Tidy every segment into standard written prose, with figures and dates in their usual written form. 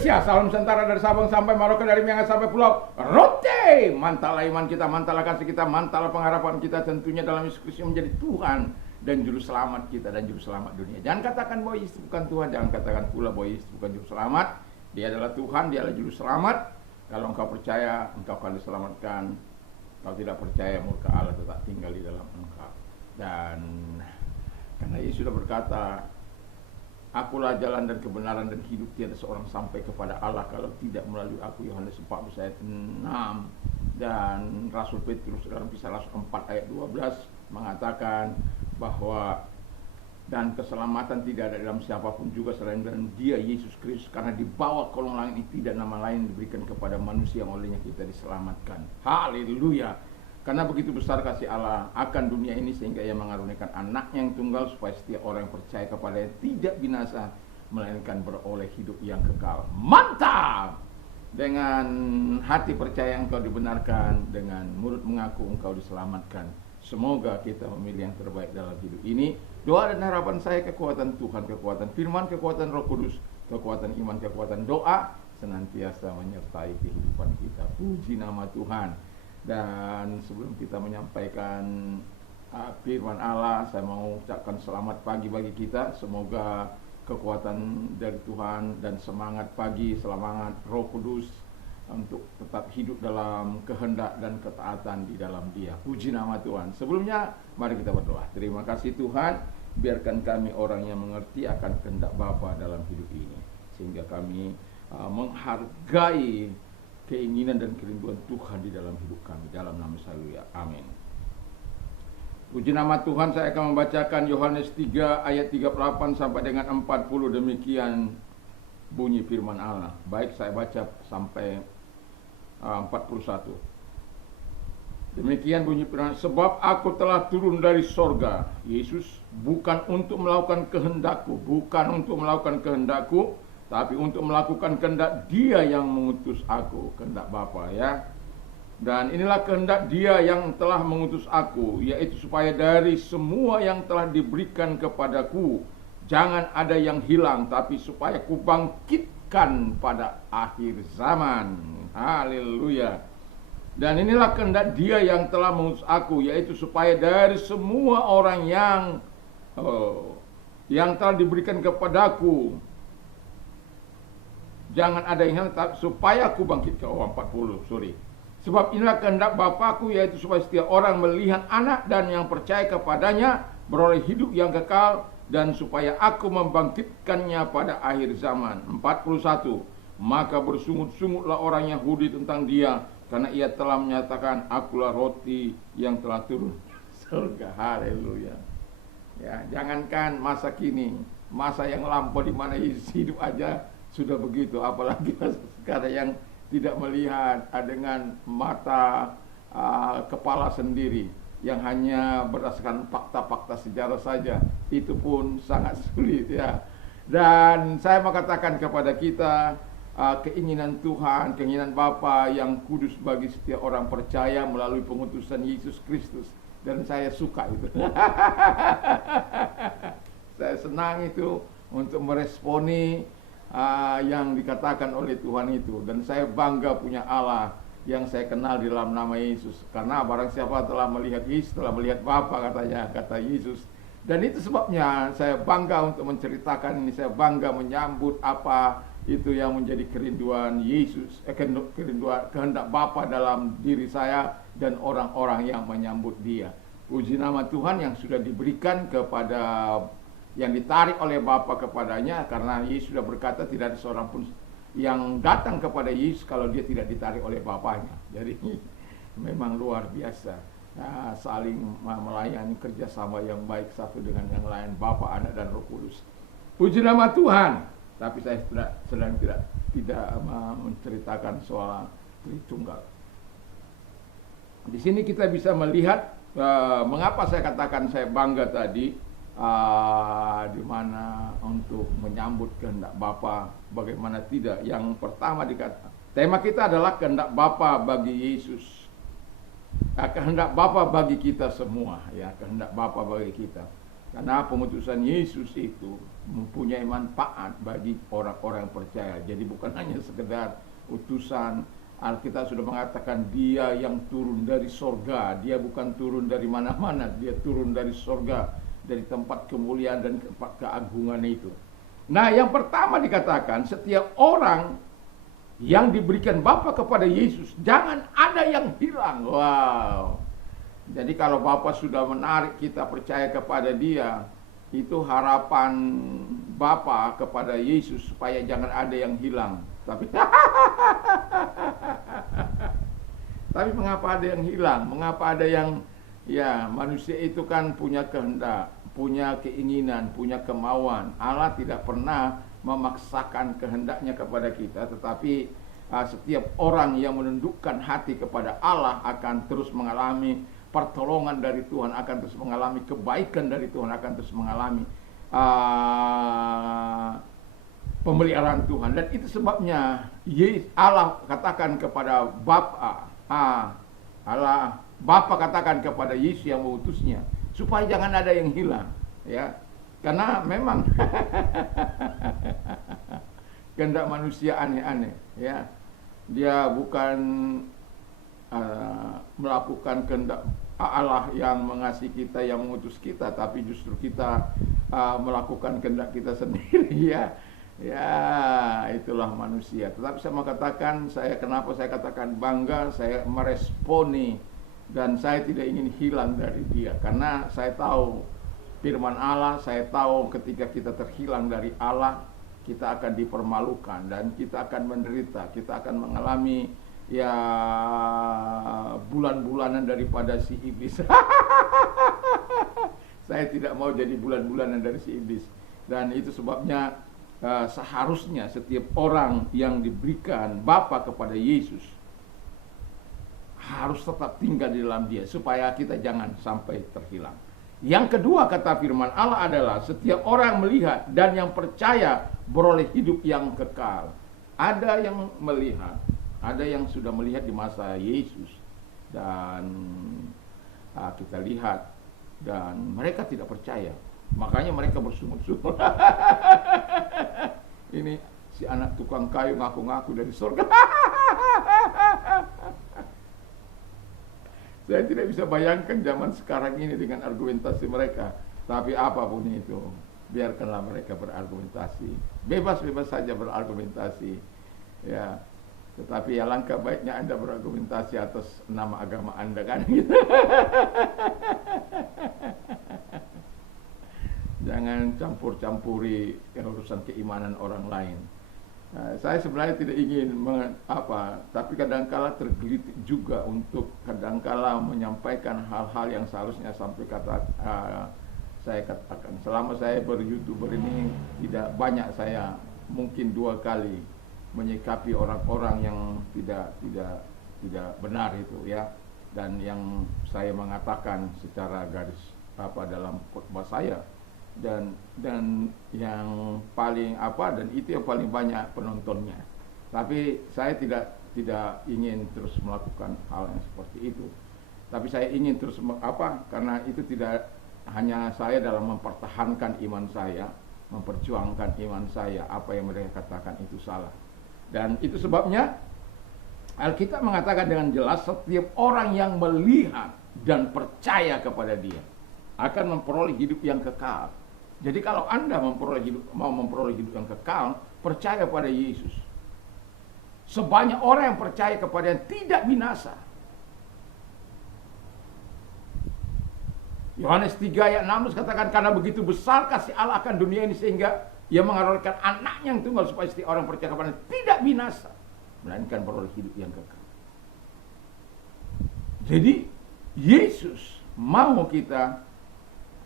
Indonesia, salam Nusantara dari Sabang sampai Merauke, dari Miangas sampai Pulau Rote. Mantalah iman kita, mantalah kasih kita, mantalah pengharapan kita tentunya dalam Yesus Kristus menjadi Tuhan dan Juru Selamat kita dan Juru Selamat dunia. Jangan katakan bahwa Yesus bukan Tuhan, jangan katakan pula bahwa Yesus bukan Juru Selamat. Dia adalah Tuhan, dia adalah Juru Selamat. Kalau engkau percaya, engkau akan diselamatkan. Kalau tidak percaya, murka Allah tetap tinggal di dalam engkau. Dan karena Yesus sudah berkata, akulah jalan dan kebenaran dan hidup, tiada seorang sampai kepada Allah kalau tidak melalui aku. Yohanes 14 ayat 6. Dan Rasul Petrus dalam Kisah Rasul 4 ayat 12 mengatakan bahwa dan keselamatan tidak ada dalam siapapun juga selain dalam Dia Yesus Kristus, karena di bawah kolong langit ini tidak nama lain diberikan kepada manusia yang olehnya kita diselamatkan. Haleluya. Karena begitu besar kasih Allah akan dunia ini sehingga Ia mengaruniakan anaknya yang tunggal supaya setiap orang yang percaya kepadanya tidak binasa melainkan beroleh hidup yang kekal. Mantap! Dengan hati percaya engkau dibenarkan, dengan mulut mengaku engkau diselamatkan. Semoga kita memilih yang terbaik dalam hidup ini. Doa dan harapan saya, kekuatan Tuhan, kekuatan firman, kekuatan Roh Kudus, kekuatan iman, kekuatan doa senantiasa menyertai kehidupan kita. Puji nama Tuhan. Dan sebelum kita menyampaikan firman Allah, saya mau ucapkan selamat pagi bagi kita. Semoga kekuatan dari Tuhan dan semangat pagi, semangat Roh Kudus untuk tetap hidup dalam kehendak dan ketaatan di dalam Dia. Puji nama Tuhan. Sebelumnya mari kita berdoa. Terima kasih Tuhan, biarkan kami orang yang mengerti akan kehendak Bapa dalam hidup ini, sehingga kami menghargai keinginan dan kerinduan Tuhan di dalam hidup kami. Dalam nama Haleluya. Amin. Puji nama Tuhan. Saya akan membacakan Yohanes 3 ayat 38 sampai dengan 40. Demikian bunyi firman Allah. Baik, saya baca sampai 41. Demikian bunyi firman, sebab aku telah turun dari sorga, Yesus, bukan untuk melakukan kehendakku, tapi untuk melakukan kehendak Dia yang mengutus aku, kehendak Bapa ya. Dan inilah kehendak Dia yang telah mengutus aku, yaitu supaya dari semua yang telah diberikan kepadaku jangan ada yang hilang, tapi supaya kubangkitkan pada akhir zaman. Haleluya. Dan inilah kehendak Dia yang telah mengutus aku, yaitu supaya dari semua orang yang telah diberikan kepadaku jangan ada yang hilang, supaya aku bangkit ke 40. Sebab inilah kehendak Bapakku, yaitu supaya setiap orang melihat Anak dan yang percaya kepadanya beroleh hidup yang kekal, dan supaya aku membangkitkannya pada akhir zaman. 41. Maka bersungut-sungutlah orang Yahudi tentang Dia, karena Ia telah menyatakan, akulah roti yang telah turun surga. Haleluya. Ya, jangankan masa kini, masa yang lampau di mana Yesus hidup aja sudah begitu, apalagi sekarang yang tidak melihat dengan mata kepala sendiri, yang hanya berdasarkan fakta-fakta sejarah saja, itu pun sangat sulit ya. Dan saya mau katakan kepada kita, keinginan Tuhan, keinginan Bapa yang kudus bagi setiap orang percaya melalui pengutusan Yesus Kristus, dan saya suka itu. Saya senang itu untuk meresponi yang dikatakan oleh Tuhan itu. Dan saya bangga punya Allah yang saya kenal di dalam nama Yesus, karena barang siapa telah melihat Yesus telah melihat Bapa, kata Yesus. Dan itu sebabnya saya bangga untuk menceritakan ini. Saya bangga menyambut apa itu yang menjadi kerinduan Yesus, kerinduan kehendak Bapa dalam diri saya dan orang-orang yang menyambut Dia. Puji nama Tuhan yang sudah diberikan kepada, yang ditarik oleh Bapa kepadanya, karena Yesus sudah berkata tidak ada seorang pun yang datang kepada Yesus kalau dia tidak ditarik oleh Bapanya. Jadi memang luar biasa, saling melayani, kerjasama yang baik satu dengan yang lain, Bapa, Anak dan Roh Kudus. Puji nama Tuhan. Tapi saya sedang tidak menceritakan soal Tritunggal. Di sini kita bisa melihat mengapa saya katakan saya bangga tadi, di mana untuk menyambut kehendak Bapa, bagaimana tidak. Yang pertama dikatakan, tema kita adalah kehendak Bapa bagi Yesus. Kehendak Bapa bagi kita semua ya, kehendak Bapa bagi kita. Karena pengutusan Yesus itu mempunyai manfaat bagi orang-orang yang percaya. Jadi bukan hanya sekedar utusan. Alkitab sudah mengatakan dia yang turun dari sorga. Dia bukan turun dari mana-mana, dia turun dari sorga, dari tempat kemuliaan dan tempat keagungan itu. Nah, yang pertama dikatakan, setiap orang yang diberikan Bapa kepada Yesus, jangan ada yang hilang. Wow. Jadi kalau Bapa sudah menarik kita percaya kepada Dia, itu harapan Bapa kepada Yesus supaya jangan ada yang hilang. Tapi mengapa ada yang hilang? Mengapa ada yang, ya, manusia itu kan punya kehendak, punya keinginan, punya kemauan. Allah tidak pernah memaksakan kehendaknya kepada kita, tetapi setiap orang yang menundukkan hati kepada Allah akan terus mengalami pertolongan dari Tuhan, akan terus mengalami kebaikan dari Tuhan, akan terus mengalami pemeliharaan Tuhan. Dan itu sebabnya Allah katakan kepada Bapa katakan kepada Yesus yang mengutusnya, supaya jangan ada yang hilang, ya. Karena memang kehendak manusia aneh-aneh, ya. Dia bukan melakukan kehendak Allah yang mengasihi kita, yang mengutus kita, tapi justru kita melakukan kehendak kita sendiri, ya. Ya, itulah manusia. Tetapi saya mau katakan, kenapa saya katakan bangga, saya meresponi, dan saya tidak ingin hilang dari Dia, karena saya tahu firman Allah, saya tahu ketika kita terhilang dari Allah, kita akan dipermalukan dan kita akan menderita, kita akan mengalami, ya, bulan-bulanan daripada si iblis. Saya tidak mau jadi bulan-bulanan dari si iblis, dan itu sebabnya seharusnya setiap orang yang diberikan Bapa kepada Yesus harus tetap tinggal di dalam Dia, supaya kita jangan sampai terhilang. Yang kedua, kata firman Allah adalah setiap orang melihat dan yang percaya beroleh hidup yang kekal. Ada yang melihat, ada yang sudah melihat di masa Yesus, dan kita lihat, dan mereka tidak percaya. Makanya mereka bersungut-sungut. Ini si anak tukang kayu ngaku-ngaku dari surga. Saya tidak bisa bayangkan zaman sekarang ini dengan argumentasi mereka. Tapi apapun itu, biarkanlah mereka berargumentasi. Bebas-bebas saja berargumentasi, ya. Tetapi alangkah baiknya Anda berargumentasi atas nama agama Anda, kan, gitu. Jangan campur-campuri urusan keimanan orang lain. Saya sebenarnya tidak ingin tapi kadangkala tergelitik juga untuk kadangkala menyampaikan hal-hal yang seharusnya saya katakan. Selama saya ber-YouTuber ini tidak banyak, saya mungkin 2 kali menyikapi orang-orang yang tidak benar itu, ya, dan yang saya mengatakan secara garis dalam khotbah saya. Dan yang paling dan itu yang paling banyak penontonnya. Tapi saya tidak ingin terus melakukan hal yang seperti itu. Tapi saya ingin terus karena itu tidak hanya saya dalam mempertahankan iman saya, memperjuangkan iman saya, apa yang mereka katakan itu salah. Dan itu sebabnya Alkitab mengatakan dengan jelas, setiap orang yang melihat dan percaya kepada Dia akan memperoleh hidup yang kekal. Jadi kalau Anda mau memperoleh hidup yang kekal, percaya pada Yesus. Sebanyak orang yang percaya kepada Dia tidak binasa. Yohanes 3 ayat 16 katakan, karena begitu besar kasih Allah akan dunia ini sehingga Ia mengaruniakan anaknya yang tunggal supaya setiap orang percaya kepada Dia tidak binasa, melainkan beroleh hidup yang kekal. Jadi Yesus mau kita,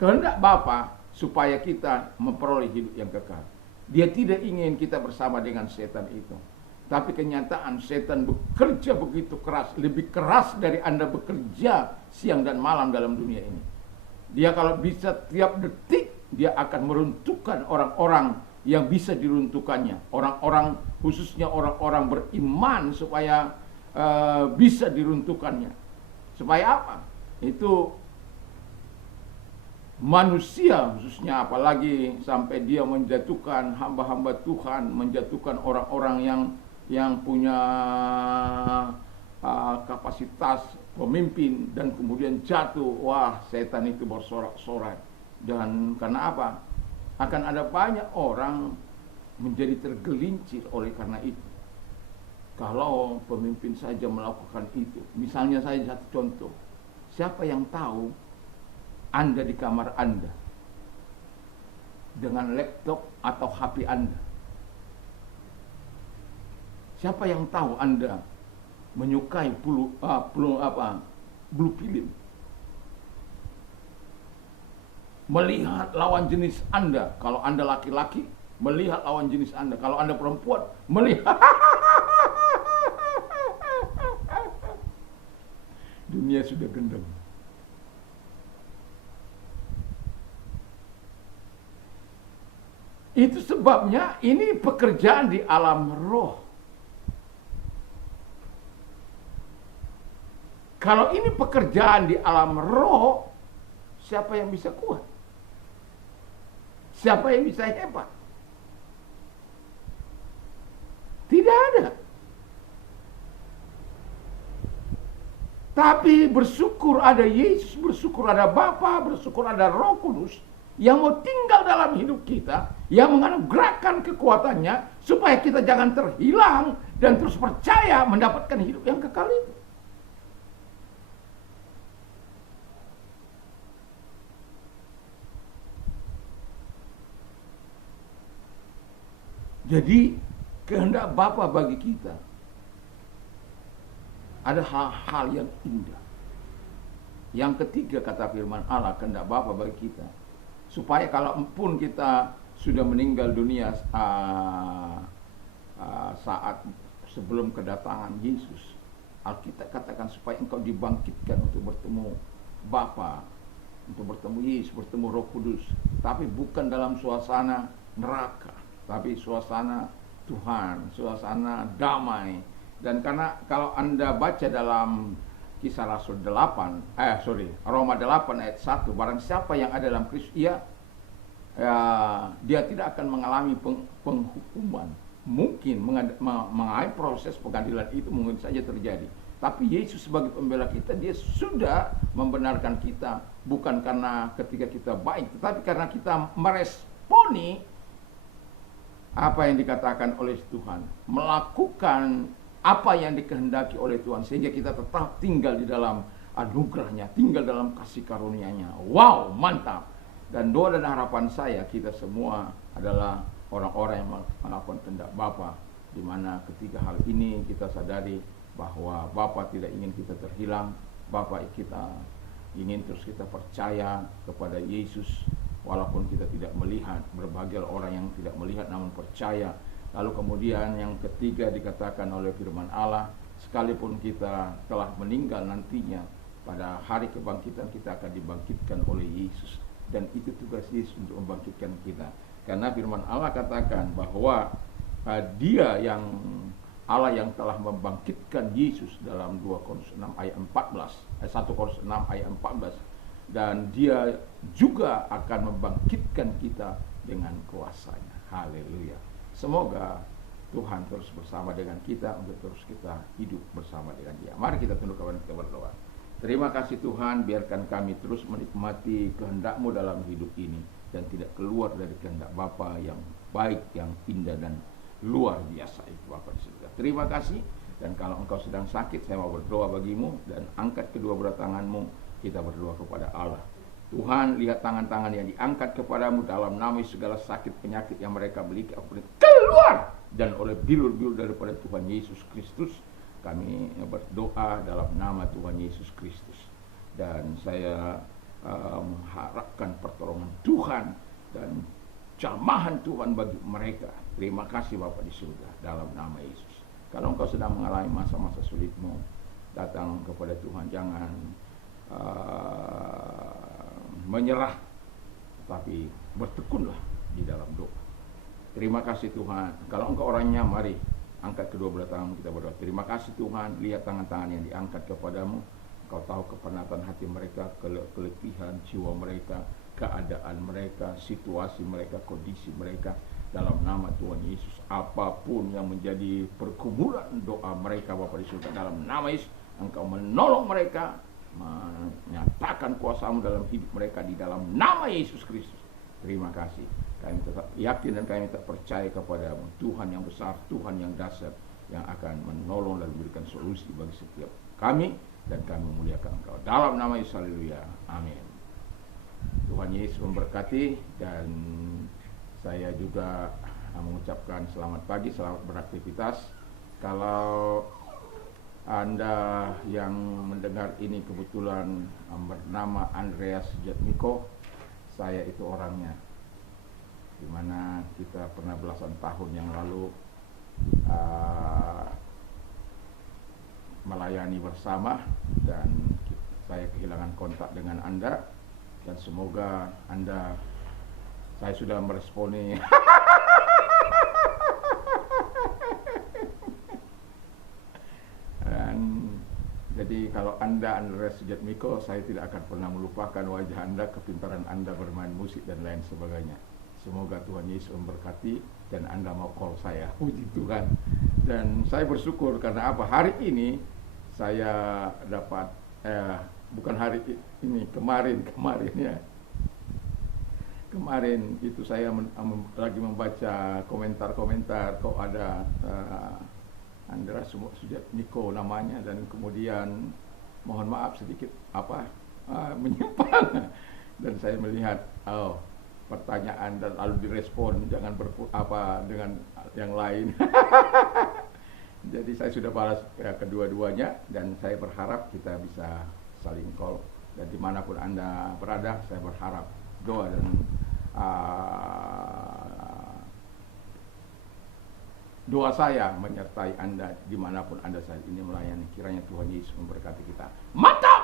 kehendak Bapa supaya kita memperoleh hidup yang kekal. Dia tidak ingin kita bersama dengan setan itu. Tapi kenyataan setan bekerja begitu keras, lebih keras dari Anda bekerja siang dan malam dalam dunia ini. Dia kalau bisa tiap detik, dia akan meruntuhkan orang-orang yang bisa diruntuhkannya. Orang-orang, khususnya orang-orang beriman, supaya bisa diruntuhkannya. Supaya apa? Itu manusia khususnya, apalagi sampai dia menjatuhkan hamba-hamba Tuhan, menjatuhkan orang-orang yang punya kapasitas pemimpin dan kemudian jatuh. Wah, setan itu bersorak-sorai. Dan karena apa? Akan ada banyak orang menjadi tergelincir oleh karena itu. Kalau pemimpin saja melakukan itu, misalnya saya satu contoh, siapa yang tahu Anda di kamar Anda dengan laptop atau HP Anda? Siapa yang tahu Anda menyukai blue film? Melihat lawan jenis Anda, kalau Anda laki-laki, melihat lawan jenis Anda, kalau Anda perempuan, melihat dunia sudah gendam. Itu sebabnya ini pekerjaan di alam roh. Kalau ini pekerjaan di alam roh, siapa yang bisa kuat? Siapa yang bisa hebat? Tidak ada. Tapi bersyukur ada Yesus, bersyukur ada Bapa, bersyukur ada Roh Kudus yang mau tinggal dalam hidup kita, yang menganugerahkan kekuatannya supaya kita jangan terhilang dan terus percaya mendapatkan hidup yang kekal itu. Jadi kehendak Bapa bagi kita ada hal-hal yang indah. Yang ketiga, kata firman Allah, kehendak Bapa bagi kita, supaya kalaupun kita sudah meninggal dunia saat sebelum kedatangan Yesus, Alkitab katakan supaya engkau dibangkitkan untuk bertemu Bapa, untuk bertemu Yesus, bertemu Roh Kudus, tapi bukan dalam suasana neraka, tapi suasana Tuhan, suasana damai. Dan karena kalau Anda baca dalam Kisah Rasul 8, Roma 8 ayat 1, barang siapa yang ada dalam Kristus, dia tidak akan mengalami penghukuman. Mungkin mengalami proses pengadilan itu mungkin saja terjadi. Tapi Yesus sebagai pembela kita, dia sudah membenarkan kita, bukan karena ketika kita baik, tetapi karena kita meresponi apa yang dikatakan oleh Tuhan, melakukan apa yang dikehendaki oleh Tuhan, sehingga kita tetap tinggal di dalam anugerahnya, tinggal dalam kasih karunia-Nya. Wow, mantap. Dan doa dan harapan saya, kita semua adalah orang-orang yang melakukan kehendak Bapa, di mana ketiga hal ini kita sadari bahwa Bapa tidak ingin kita terhilang. Bapa kita ingin terus kita percaya kepada Yesus walaupun kita tidak melihat. Berbahagia orang yang tidak melihat namun percaya. Lalu kemudian yang ketiga dikatakan oleh firman Allah, sekalipun kita telah meninggal nantinya, pada hari kebangkitan kita akan dibangkitkan oleh Yesus. Dan itu tugas Yesus untuk membangkitkan kita. Karena firman Allah katakan bahwa dia yang Allah yang telah membangkitkan Yesus dalam 2 Korintus 6 ayat 14, 1 Korintus 6 ayat 14. Dan dia juga akan membangkitkan kita dengan kuasanya. Haleluya. Semoga Tuhan terus bersama dengan kita untuk terus kita hidup bersama dengan Dia. Mari kita tundukkan dan kita berdoa. Terima kasih Tuhan, biarkan kami terus menikmati kehendak-Mu dalam hidup ini dan tidak keluar dari kehendak Bapa yang baik, yang indah dan luar biasa itu Bapa di surga. Terima kasih. Dan kalau engkau sedang sakit, saya mau berdoa bagimu dan angkat kedua belah tanganmu, kita berdoa kepada Allah. Tuhan, lihat tangan-tangan yang diangkat kepadamu dalam nama segala sakit penyakit yang mereka miliki, keluar, dan oleh bilur-bilur daripada Tuhan Yesus Kristus kami berdoa dalam nama Tuhan Yesus Kristus. Dan saya mengharapkan pertolongan Tuhan dan jamahan Tuhan bagi mereka. Terima kasih Bapa di surga dalam nama Yesus. Kalau engkau sedang mengalami masa-masa sulitmu, datang kepada Tuhan, jangan menyerah, tapi bertekunlah di dalam doa. Terima kasih Tuhan. Kalau engkau orangnya, mari angkat kedua belah tangan kita berdoa. Terima kasih Tuhan, lihat tangan-tangan yang diangkat kepadamu. Engkau tahu kepenatan hati mereka, keletihan jiwa mereka. keadaan mereka, situasi mereka, kondisi mereka, dalam nama Tuhan Yesus. Apapun yang menjadi pergumulan doa mereka, Bapa di surga, dalam nama Yesus Engkau menolong mereka, menyatakan kuasa-Mu dalam hidup mereka di dalam nama Yesus Kristus. Terima kasih. Kami tetap yakin dan kami tetap percaya kepada-Mu, Tuhan yang besar, Tuhan yang dahsyat, yang akan menolong dan memberikan solusi bagi setiap kami, dan kami memuliakan Engkau. Dalam nama Yesus, haleluya. Amin. Tuhan Yesus memberkati, dan saya juga mengucapkan selamat pagi, selamat beraktivitas. Kalau Anda yang mendengar ini kebetulan bernama Andreas Sujatmiko, saya itu orangnya, dimana kita pernah belasan tahun yang lalu melayani bersama, dan saya kehilangan kontak dengan Anda, dan semoga Anda, saya sudah meresponi dan jadi kalau Anda Andreas Sujatmiko, saya tidak akan pernah melupakan wajah Anda, kepintaran Anda bermain musik dan lain sebagainya. Semoga Tuhan Yesus memberkati dan Anda mau call saya. Puji Tuhan. Dan saya bersyukur karena apa? Hari ini saya dapat bukan hari ini, kemarin ya. Kemarin itu saya lagi membaca komentar-komentar, kok ada Andreas Sujatmiko namanya, dan kemudian mohon maaf sedikit menyimpang, dan saya melihat pertanyaan dan lalu direspon, jangan dengan yang lain. Jadi saya sudah balas kedua-duanya, dan saya berharap kita bisa saling call, dan dimanapun Anda berada, saya berharap doa dan doa saya menyertai Anda dimanapun Anda saat ini melayani. Kiranya Tuhan Yesus memberkati kita. Mantap!